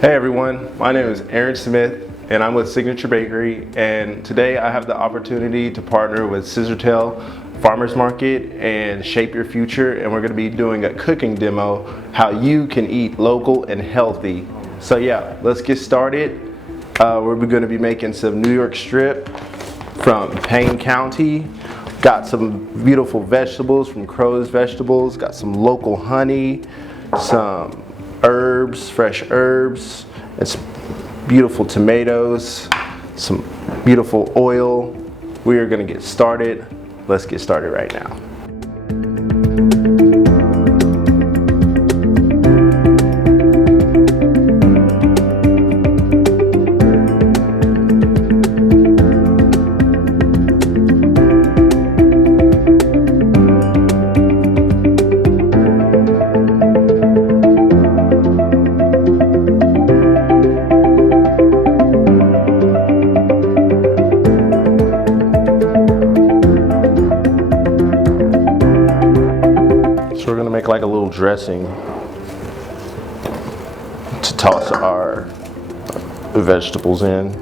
Hey everyone, my name is Aaron Smith and I'm with Signature Bakery, and today I have the opportunity to partner with Scissortail Farmers Market and Shape Your Future, and we're going to be doing a cooking demo how you can eat local and healthy. So yeah, let's get started. We're going to be making some New York strip from Payne County. Got some beautiful vegetables from Crow's Vegetables, got some local honey, some herbs, fresh herbs, and some beautiful tomatoes, some beautiful oil. We are going to get started. Let's get started right now. We're gonna make like a little dressing to toss our vegetables in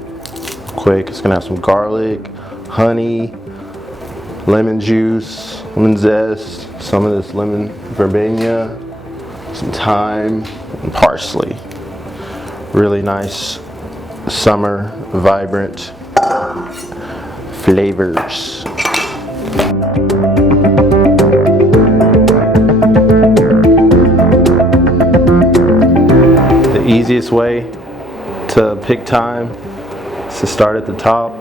quick. It's gonna have some garlic, honey, lemon juice, lemon zest, some of this lemon verbena, some thyme, and parsley. Really nice summer, vibrant flavors. Easiest way to pick thyme is to start at the top,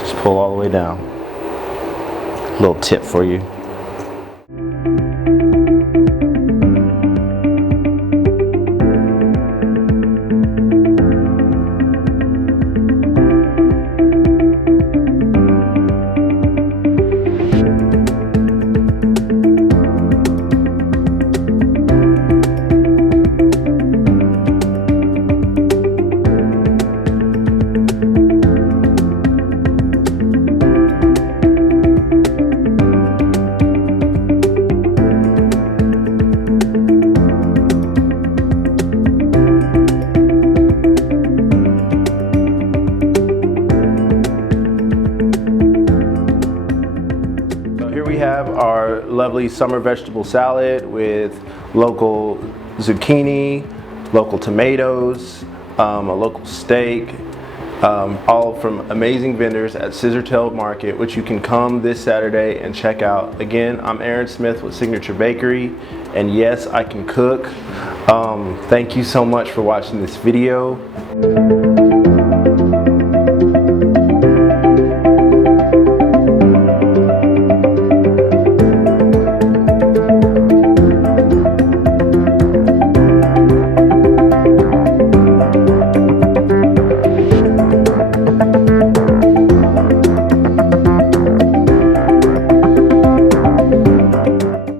just pull all the way down. A little tip for you. We have our lovely summer vegetable salad with local zucchini, local tomatoes, a local steak, all from amazing vendors at Scissortail Market, which you can come this Saturday and check out. Again, I'm Aaron Smith with Signature Bakery, and yes, I can cook. Thank you so much for watching this video.